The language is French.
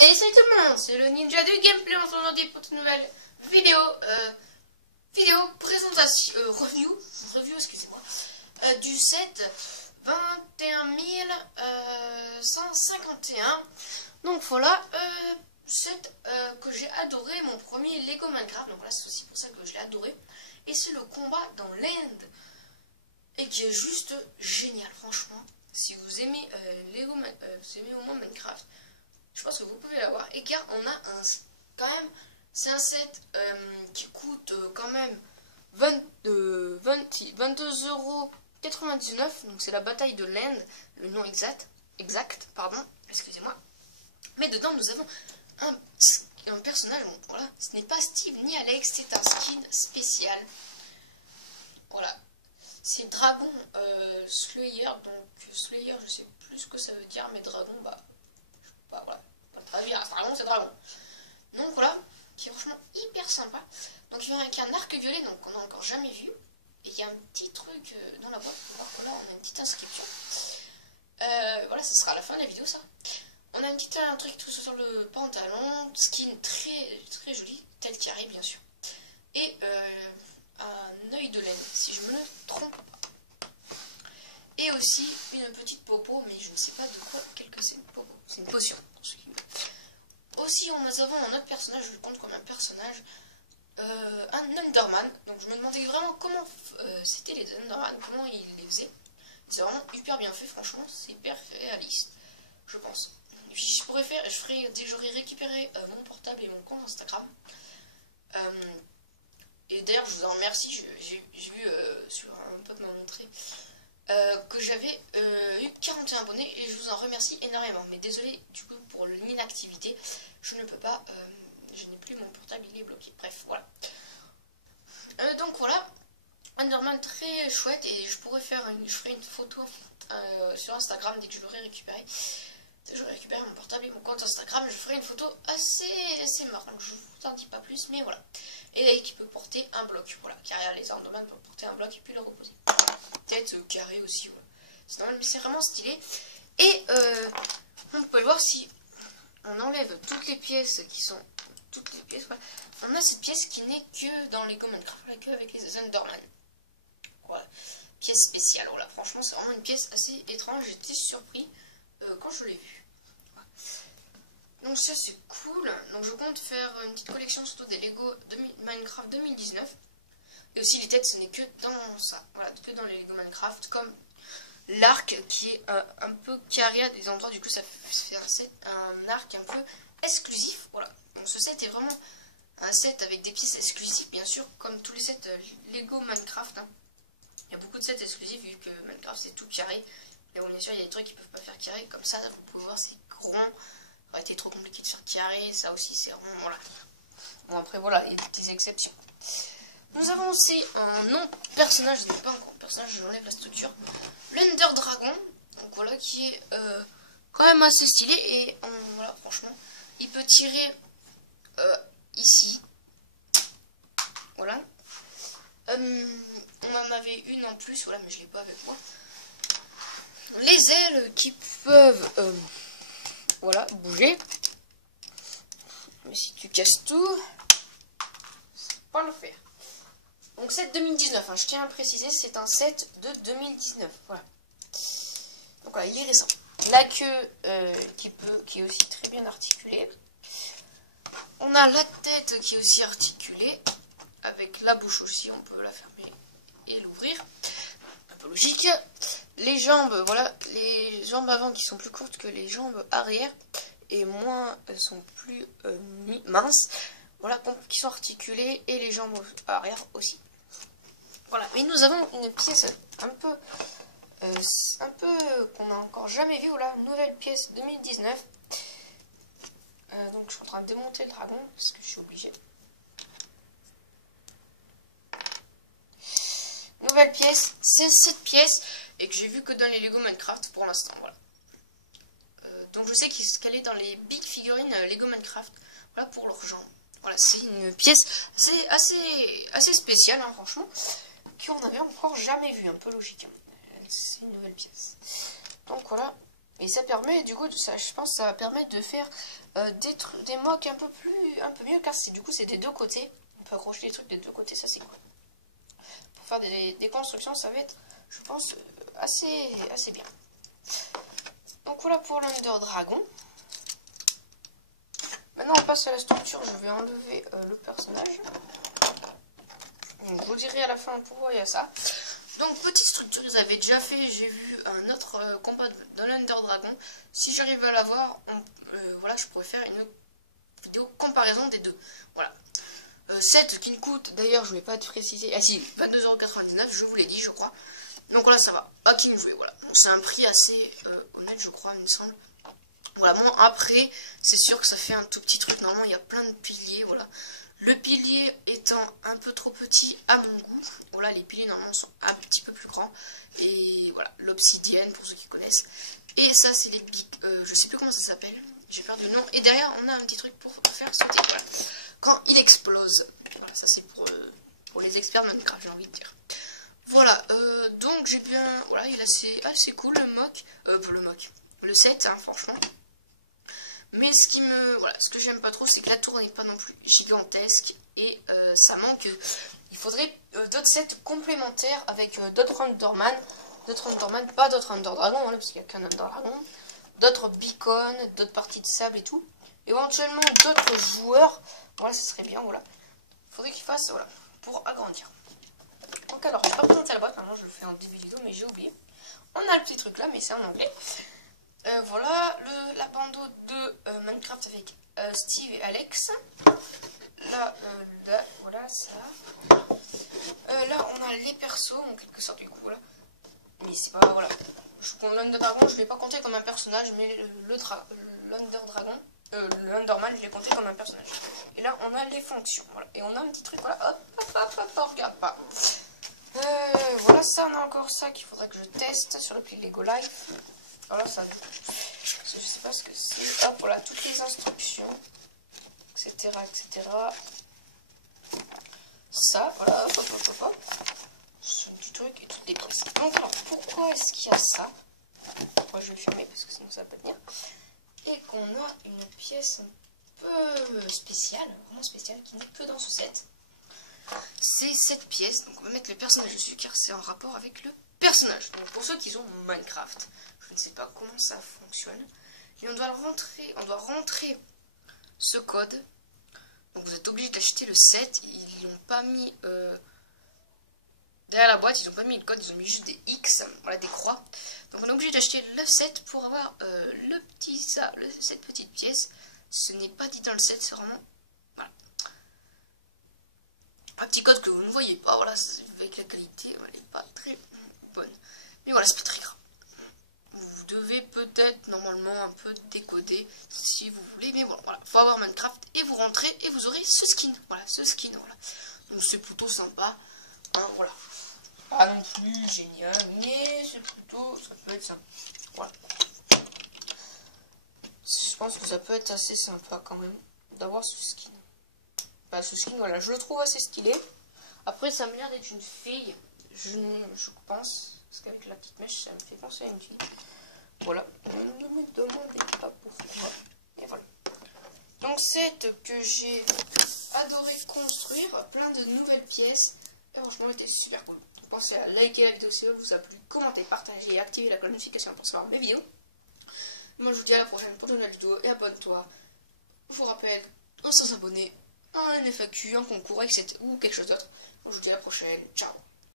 Et salut tout le monde, c'est le ninja du gameplay. On se retrouve aujourd'hui pour une nouvelle vidéo, présentation, review, excusez-moi, du set 21 151. Donc voilà, set que j'ai adoré, mon premier Lego Minecraft. Donc voilà, c'est aussi pour ça que je l'ai adoré. Et c'est le combat dans l'End, et qui est juste génial, franchement. Si vous aimez Lego, vous aimez au moins Minecraft, je pense que vous pouvez l'avoir. Et car on a quand même, c'est un set qui coûte quand même 22,99 €. Donc c'est la bataille de l'End, le nom exact, pardon, excusez-moi. Mais dedans nous avons un personnage, bon, voilà, ce n'est pas Steve ni Alex, c'est un skin spécial. Voilà. C'est Dragon Slayer, donc Slayer, je sais plus ce que ça veut dire, mais Dragon, voilà. Dragon, c'est Dragon. Donc voilà, qui est franchement hyper sympa. Donc il vient avec un arc violet, donc on n'a encore jamais vu. Et il y a un petit truc dans la boîte. Voilà, on a une petite inscription. Voilà, ce sera à la fin de la vidéo, ça. On a un truc tout sur le pantalon, skin très, très joli, tête carrée, bien sûr. Et un œil de laine, si je me ne trompe pas. Et aussi une petite popo, mais je ne sais pas de quoi, que c'est une popo. C'est une potion, pour ceux qui veulent. Aussi, nous avons un autre personnage, je le compte comme un personnage, un Enderman. Donc je me demandais vraiment comment c'était les Enderman, comment ils les faisaient. C'est vraiment hyper bien fait, franchement, c'est hyper réaliste, je pense. Et puis j'aurais récupéré mon portable et mon compte Instagram. Et d'ailleurs, je vous en remercie, j'ai vu sur un pote m'a montré que j'avais eu 41 abonnés et je vous en remercie énormément. Mais désolé du coup pour l'inactivité, je ne peux pas, je n'ai plus mon portable, il est bloqué. Bref, voilà. Donc voilà, Enderman très chouette et je ferai une photo sur Instagram dès que je l'aurai récupéré. Dès que j'aurai récupéré mon portable et mon compte Instagram, je ferai une photo assez marrante. Donc je vous en dis pas plus, mais voilà. Et là, qui peut porter un bloc, voilà, car les Enderman peuvent porter un bloc et puis le reposer. Tête carrée aussi, voilà. C'est normal, mais c'est vraiment stylé. Et on peut le voir si on enlève toutes les pièces voilà. On a cette pièce qui n'est que dans Lego Minecraft, voilà, que avec les Enderman. Voilà, pièce spéciale, voilà. Franchement, c'est vraiment une pièce assez étrange. J'étais surpris quand je l'ai vue. Voilà. Donc ça c'est cool. Donc je compte faire une petite collection surtout des Lego Minecraft 2019. Et aussi les têtes, ce n'est que dans ça, voilà, que dans les Lego Minecraft, comme l'arc qui est un peu carré à des endroits, du coup ça fait un arc un peu exclusif, voilà. Donc ce set est vraiment un set avec des pièces exclusives, bien sûr, comme tous les sets Lego Minecraft, hein. Il y a beaucoup de sets exclusifs, vu que Minecraft c'est tout carré. Mais bon, bien sûr, il y a des trucs qui peuvent pas faire carré, comme ça, vous pouvez voir, c'est rond. Ça aurait été trop compliqué de faire carré, ça aussi c'est rond, voilà. Bon, après voilà, il y a des exceptions. Nous avons aussi un nom personnage, ce n'est pas encore un personnage, j'enlève la structure. L'Ender Dragon, donc voilà, qui est quand même assez stylé. Et voilà, franchement, il peut tirer ici. Voilà. On en avait une en plus, voilà, mais je ne l'ai pas avec moi. Les ailes qui peuvent voilà, bouger. Mais si tu casses tout, c'est pas le faire. Donc set 2019, hein, je tiens à préciser, c'est un set de 2019, voilà. Donc voilà, il est récent. La queue qui est aussi très bien articulée. On a la tête qui est aussi articulée, avec la bouche aussi, on peut la fermer et l'ouvrir. Un peu logique. Les jambes, voilà, les jambes avant qui sont plus courtes que les jambes arrière, et moins sont plus minces. Voilà, qui sont articulées, et les jambes arrière aussi. Voilà, mais nous avons une pièce un peu qu'on n'a encore jamais vue. Voilà, nouvelle pièce 2019. Donc je suis en train de démonter le dragon, parce que je suis obligée. Nouvelle pièce, c'est cette pièce, et que j'ai vu que dans les Lego Minecraft pour l'instant, voilà. Donc je sais qu'elle est dans les big figurines Lego Minecraft, voilà, pour leurs jambes. Voilà, c'est une pièce assez spéciale, hein, franchement, qu'on n'avait encore jamais vu, un peu logique. Hein. C'est une nouvelle pièce. Donc voilà, Et ça permet, du coup, ça, je pense, ça permet de faire des mocks un peu mieux, car du coup, c'est des deux côtés. On peut accrocher les trucs des deux côtés, ça c'est cool. Pour faire des constructions, ça va être, je pense, assez bien. Donc voilà pour l'Under Dragon. Maintenant, on passe à la structure. Je vais enlever le personnage. Donc, je vous dirai à la fin pourquoi il y a ça. Donc, petite structure, ils avaient déjà fait. J'ai vu un autre combat de l'Under Dragon. Si j'arrive à l'avoir, voilà, je pourrais faire une vidéo comparaison des deux. Voilà. 7 qui ne coûte, d'ailleurs, je ne vais pas te préciser. Ah si, 22,99 €, je vous l'ai dit, je crois. Donc voilà, ça va. À qui me jouer, voilà. C'est un prix assez honnête, je crois, il me semble. Voilà, bon, après, c'est sûr que ça fait un tout petit truc. Normalement, il y a plein de piliers, voilà. Le pilier étant un peu trop petit à mon goût. Voilà, les piliers, normalement, sont un petit peu plus grands. Et voilà, l'obsidienne, pour ceux qui connaissent. Et ça, c'est les je sais plus comment ça s'appelle. J'ai perdu le nom. Et derrière, on a un petit truc pour faire sauter, voilà. Quand il explose. Voilà, ça, c'est pour les experts Minecraft, j'ai envie de dire. Voilà, donc j'ai bien... Voilà, il est assez cool, le mock. Le set, hein, franchement. Mais ce que j'aime pas trop, c'est que la tour n'est pas non plus gigantesque. Et ça manque... Il faudrait d'autres sets complémentaires avec d'autres Underman. Pas d'autres Under Dragon, hein, parce qu'il n'y a qu'un Under Dragon. D'autres beacons, d'autres parties de sable et tout. Éventuellement d'autres joueurs. Voilà, ce serait bien, voilà. Il faudrait qu'ils fassent, voilà, pour agrandir. Donc alors, je vais pas présenter la boîte, maintenant je le fais en début vidéo, mais j'ai oublié. On a le petit truc là, mais c'est en anglais. Voilà, la bando de Minecraft avec Steve et Alex. Là, voilà, ça. Là, on a les persos, en quelque sorte, du coup, voilà. Mais c'est pas, voilà. L'Under Dragon, je l'ai pas compté comme un personnage, mais l'Under Dragon, l'Underman, je l'ai compté comme un personnage. Et là, on a les fonctions, voilà. Et on a un petit truc, voilà, hop, regarde pas. Voilà, ça, on a encore ça qu'il faudrait que je teste sur l'appli Lego Life. Voilà, ça, je sais pas ce que c'est. Hop, voilà, toutes les instructions, etc., etc. Ça, voilà, hop. Ce petit truc et toutes les pièces. Donc, alors, pourquoi est-ce qu'il y a ça? Moi, je vais le fermer parce que sinon ça va pas tenir. Et qu'on a une pièce un peu spéciale, vraiment spéciale, qui n'est que dans ce set. C'est cette pièce, donc on va mettre le personnage dessus car c'est en rapport avec le personnage. Donc pour ceux qui ont Minecraft, je ne sais pas comment ça fonctionne. Et on doit rentrer ce code. Donc vous êtes obligé d'acheter le set. Ils l'ont pas mis derrière la boîte, ils n'ont pas mis le code, ils ont mis juste des X, voilà, des croix. Donc on est obligé d'acheter le set pour avoir cette petite pièce. Ce n'est pas dit dans le set, c'est vraiment... Voilà. Un petit code que vous ne voyez pas, voilà, avec la qualité, elle n'est pas très bonne. Mais voilà, c'est pas très grave. Vous devez peut-être normalement un peu décoder si vous voulez, mais bon, voilà, faut avoir Minecraft et vous rentrez et vous aurez ce skin. Voilà, ce skin, voilà. Donc c'est plutôt sympa, hein, voilà. Pas non plus génial, mais c'est plutôt, ça peut être sympa. Voilà. Je pense que ça peut être assez sympa quand même d'avoir ce skin. Bah, ce skin, voilà, je le trouve assez stylé. Après, ça me l'air d'être une fille. Je pense. Parce qu'avec la petite mèche, ça me fait penser à une fille. Voilà. Ne me demandez pas pourquoi. Et voilà. Donc, c'est que j'ai adoré construire. Plein de nouvelles pièces. Et franchement, c'était super cool. Pensez à liker la vidéo si elle vous a plu. Commentez, partagez et activez la cloche de notification pour savoir mes vidéos. Moi, je vous dis à la prochaine pour de nouvelles vidéos. Et abonne-toi. Je vous rappelle, 100 abonnés. Un FAQ, un concours, etc. ou quelque chose d'autre. Je vous dis à la prochaine. Ciao.